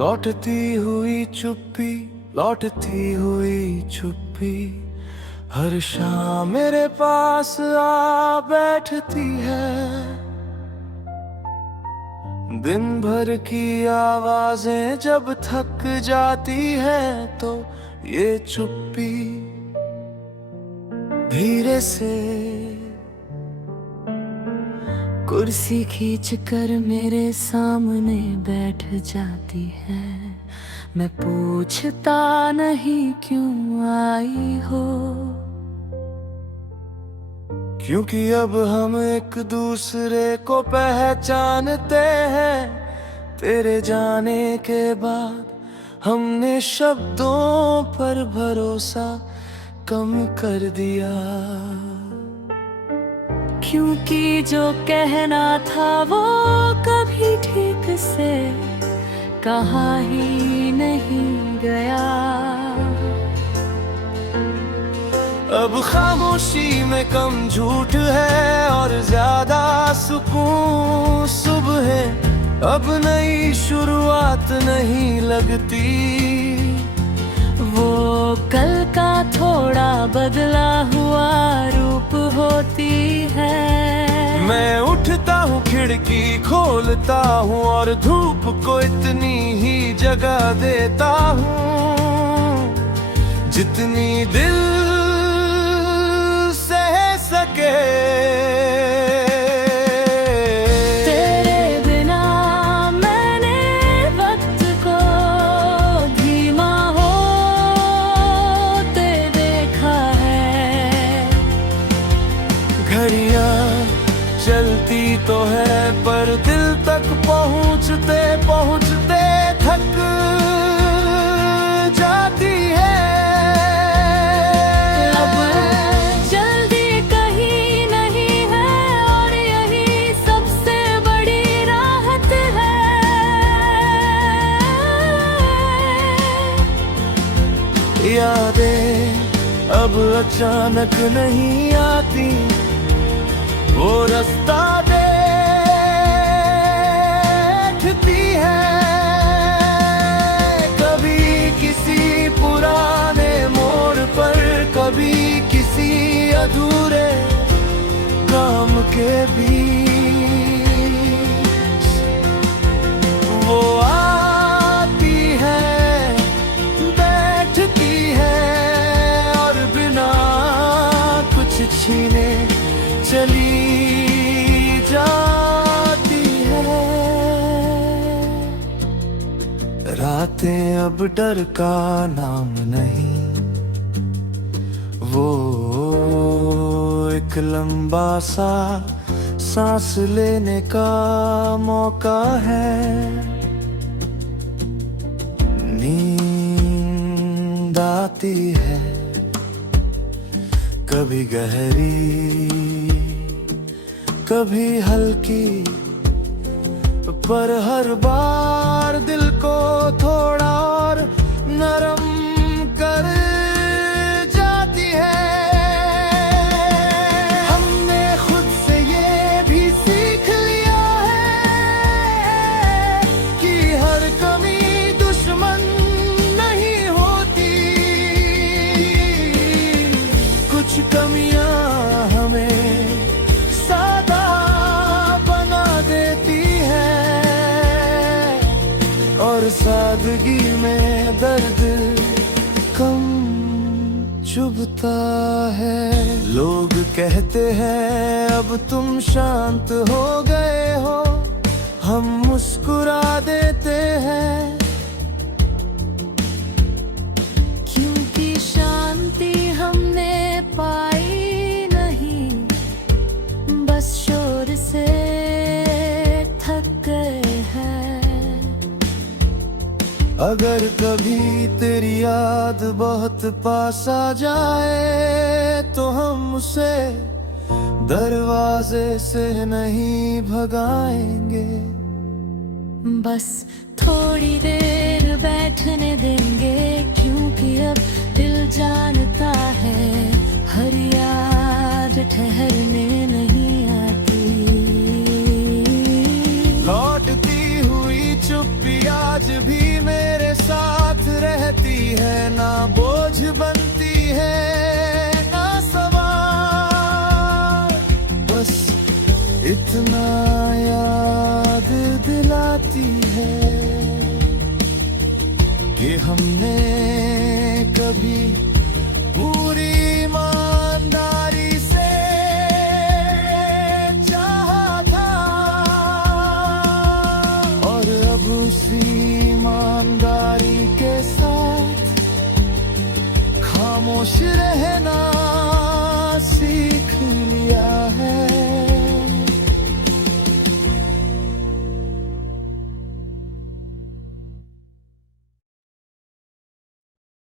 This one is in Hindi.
लौटती हुई चुप्पी, लौटती हुई चुप्पी, हर शाम मेरे पास आ बैठती है। दिन भर की आवाजें जब थक जाती हैं तो ये चुप्पी धीरे से कुर्सी खींच कर मेरे सामने बैठ जाती है। मैं पूछता नहीं क्यों आई हो, क्योंकि अब हम एक दूसरे को पहचानते हैं। तेरे जाने के बाद हमने शब्दों पर भरोसा कम कर दिया, क्योंकि जो कहना था वो कभी ठीक से कहा ही नहीं गया। अब खामोशी में कम झूठ है और ज्यादा सुकून सुबह है। अब नई शुरुआत नहीं लगती, वो कल का थोड़ा बदला हुआ रूप होती है। मैं उठता हूँ, खिड़की खोलता हूँ और धूप को इतनी ही जगह देता हूँ जितनी दिल सह सके। तेरे बिना मैंने वक्त को धीमा होते देखा है। घड़ियां चलती तो है पर दिल तक पहुँचते पहुँचते थक जाती है। अब जल्दी कहीं नहीं है और यही सबसे बड़ी राहत है। यादें अब अचानक नहीं आती, वो रास्ता देखती है। कभी किसी पुराने मोड़ पर, कभी किसी अधूरे काम के बीच वो आती है, बैठती है और बिना कुछ छीने चली जाती है। रातें अब डर का नाम नहीं, वो एक लंबा सा सांस लेने का मौका है। नींद आती है कभी गहरी, कभी हल्की, पर हर बार दिल को थोड़ा और नरम कर जाती है। हमने खुद से ये भी सीख लिया है कि हर कमी दुश्मन नहीं होती। कुछ कमियां हमें सादा बना देती है और सादगी में दर्द कम चुभता है। लोग कहते हैं अब तुम शांत हो गए हो, हम मुस्कुरा देते हैं, क्योंकि शांति हमने पाई नहीं, बस शोर से थक गए हैं। अगर कभी तेरी याद बहुत पास आ जाए तो हम उसे दरवाजे से नहीं भगाएंगे, बस थोड़ी देर बैठने देंगे, क्योंकि अब दिल जानता है हर याद ठहरने नहीं आती। लौटती हुई चुप्पी आज भी मैं बोझ बनती है ना सवार, बस इतना याद दिलाती है कि हमने कभी पूरी ईमानदारी से चाहा था, और अब उसी ईमानदारी के साथ खामोश रहना